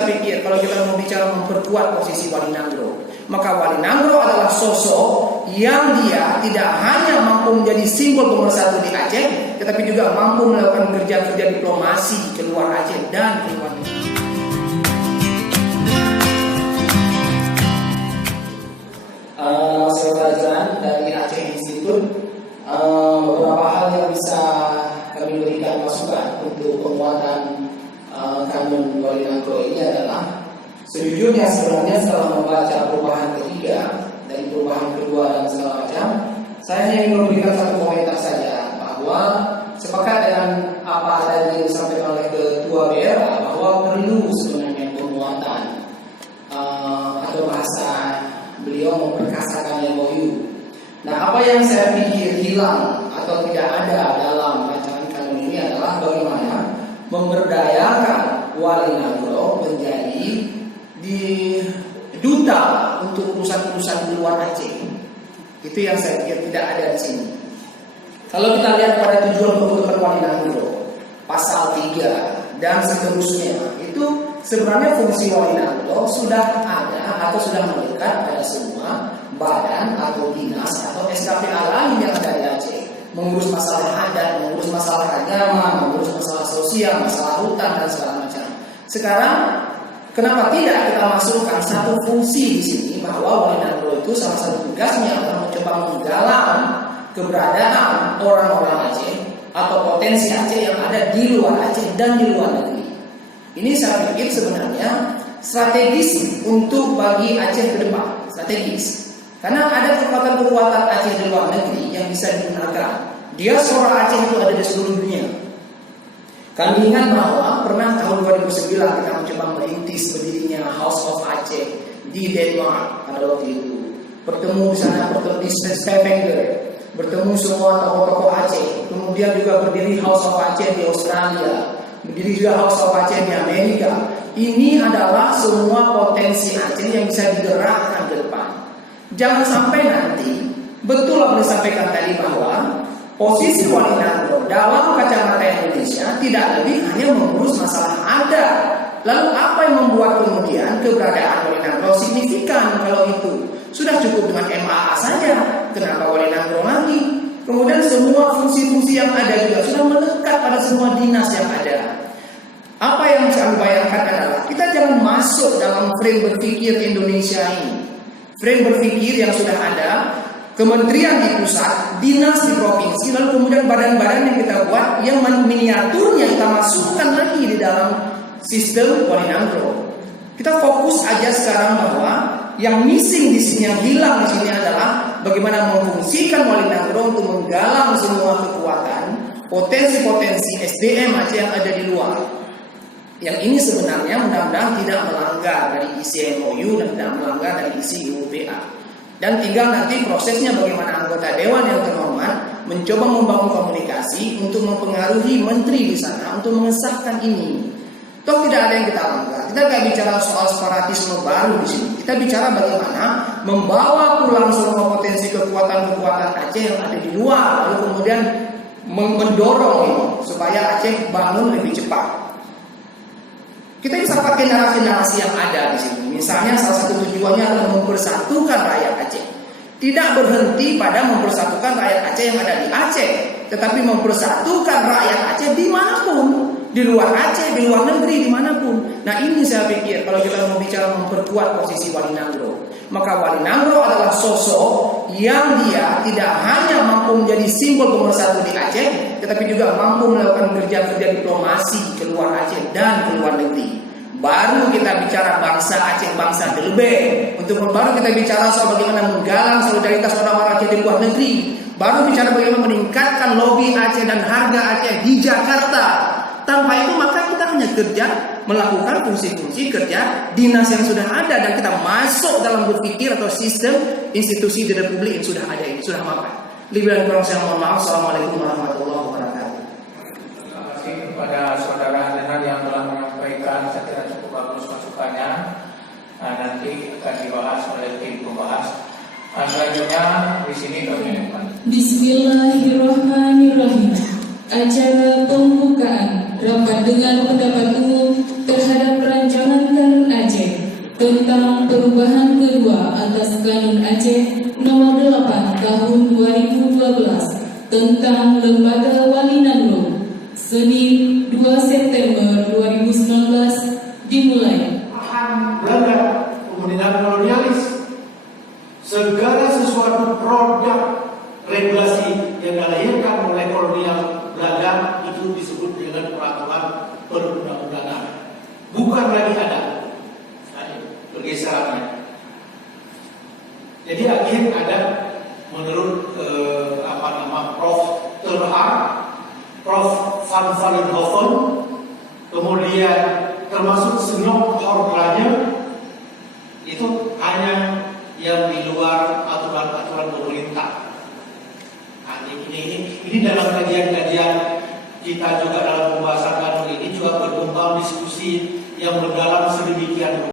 Pikir kalau kita mau bicara memperkuat posisi Wali Nangro, maka Wali Nangro adalah sosok yang dia tidak hanya mampu menjadi simbol pemersatu di Aceh, tetapi juga mampu melakukan kerja-kerja diplomasi ke luar Aceh dan ke luar negeri. Pelajaran dari Aceh Institute, beberapa hal yang bisa kami berikan masukan untuk penguatan kanun Wali Nangro ini adalah, sejujurnya sebenarnya setelah membaca perubahan ketiga dan perubahan kedua dan segala macam, saya hanya ingin memberikan satu komentar saja bahwa sepakat dengan apa tadi yang disampaikan oleh Ketua BRA bahwa perlu sebenarnya penguatan atau bahasa beliau memperkasakan MOU. Nah, apa yang saya pikir hilang atau tidak ada dalam rancangan kanun ini adalah bagaimana memberdayakan Wali Nangro menjadi di duta untuk urusan-urusan di luar Aceh. Itu yang saya pikir tidak ada di sini. Kalau kita lihat pada tujuan pembentukan Wali Nangro, pasal 3 dan seterusnya, itu sebenarnya fungsi Wali Nangro sudah ada atau sudah melekat pada semua badan atau dinas atau SKPA lain yang ada di Aceh. Mengurus masalah adat, mengurus masalah agama, mengurus masalah sosial, masalah hutan dan segala macam. Sekarang kenapa tidak kita masukkan satu fungsi di sini bahwa Wali Nangro itu salah satu tugasnya adalah mencoba menggalang keberadaan orang-orang Aceh atau potensi Aceh yang ada di luar Aceh dan di luar negeri. Ini saya pikir sebenarnya strategis untuk bagi Aceh ke depan, strategis. Karena ada kekuatan-kekuatan Aceh di luar negeri yang bisa digunakan. Diaspora Aceh itu ada di seluruh dunia. Kami ingat bahwa pernah tahun 2009 kita mencoba merintis berdirinya House of Aceh di Denmark pada waktu itu. Bertemu di sana, bertemu di Stavanger, bertemu semua tokoh-tokoh Aceh. Kemudian juga berdiri House of Aceh di Australia, berdiri juga House of Aceh di Amerika. Ini adalah semua potensi Aceh yang bisa digerakkan ke depan. Jangan sampai nanti, betul apa yang disampaikan tadi bahwa posisi Wali Nangro dalam kacamata Indonesia tidak lebih hanya mengurus masalah adat. Lalu apa yang membuat kemudian keberadaan Wali Nangro signifikan kalau itu? Sudah cukup dengan MAA saja, kenapa Wali Nangro lagi? Kemudian semua fungsi-fungsi yang ada juga sudah melekat pada semua dinas yang ada. Apa yang saya bayangkan adalah kita jangan masuk dalam frame berpikir Indonesia ini. Frame berpikir yang sudah ada, kementerian di pusat, dinas di provinsi, lalu kemudian badan-badan yang kita buat yang miniaturnya kita masukkan lagi di dalam sistem Wali Nangro. Kita fokus aja sekarang bahwa yang missing di sini, yang hilang di sini adalah bagaimana memfungsikan Wali Nangro untuk menggalang semua kekuatan, potensi-potensi SDM Aceh yang ada di luar. Yang ini sebenarnya mudah-mudahan tidak melanggar dari isi MOU dan tidak melanggar dari isi UPA. Dan tinggal nanti prosesnya bagaimana anggota Dewan yang terhormat mencoba membangun komunikasi untuk mempengaruhi menteri di sana untuk mengesahkan ini. Toh tidak ada yang kita langgar. Kita tidak bicara soal separatisme baru di sini. Kita bicara bagaimana membawa pulang semua potensi kekuatan-kekuatan Aceh yang ada di luar, lalu kemudian mendorong ini supaya Aceh bangun lebih cepat. Kita bisa pakai narasi-narasi yang ada di sini. Misalnya salah satu tujuannya adalah mempersatukan rakyat Aceh. Tidak berhenti pada mempersatukan rakyat Aceh yang ada di Aceh, tetapi mempersatukan rakyat Aceh dimanapun, di luar Aceh, di luar negeri, dimanapun. Nah ini saya pikir kalau kita mau bicara memperkuat posisi Wali Nangro, maka Wali Nangro adalah sosok yang dia tidak hanya mampu menjadi simbol pemersatu di Aceh, tetapi juga mampu melakukan kerja-kerja diplomasi ke luar Aceh dan ke luar negeri. Baru kita bicara bangsa Aceh, bangsa Delbe. Untuk baru kita bicara soal bagaimana menggalang solidaritas orang-orang Aceh di luar negeri. Baru bicara bagaimana meningkatkan lobi Aceh dan harga Aceh di Jakarta. Tanpa itu maka kita hanya kerja melakukan fungsi-fungsi kerja dinas yang sudah ada, dan kita masuk dalam berpikir atau sistem institusi di Republik yang sudah ada ini, sudah mapan. Lebih dan kurang saya mohon maaf. Assalamualaikum warahmatullahi wabarakatuh. Terima kasih kepada saudara Renan yang telah menyampaikan, saya kira cukup bagus masukannya. Nah, nanti akan dibahas oleh tim pembahas. Selanjutnya di sini kami Bismillahirrahmanirrahim. Acara pembukaan rapat dengan pendapat umum terhadap rancangan tentang perubahan kedua atas Kanun Aceh Nomor 8 Tahun 2012 tentang Lembaga Wali Nanlo, Senin 2 September 2019 dimulai. Belanda pemerintahan kolonialis, segala sesuatu produk regulasi yang dilahirkan oleh kolonial Belanda itu disebut dengan peraturan perundang-undangan, bukan lagi ada pergeserannya. Jadi akhir ada menurut Prof. Terhar, Prof. Van Vollenhoven, kemudian termasuk Senok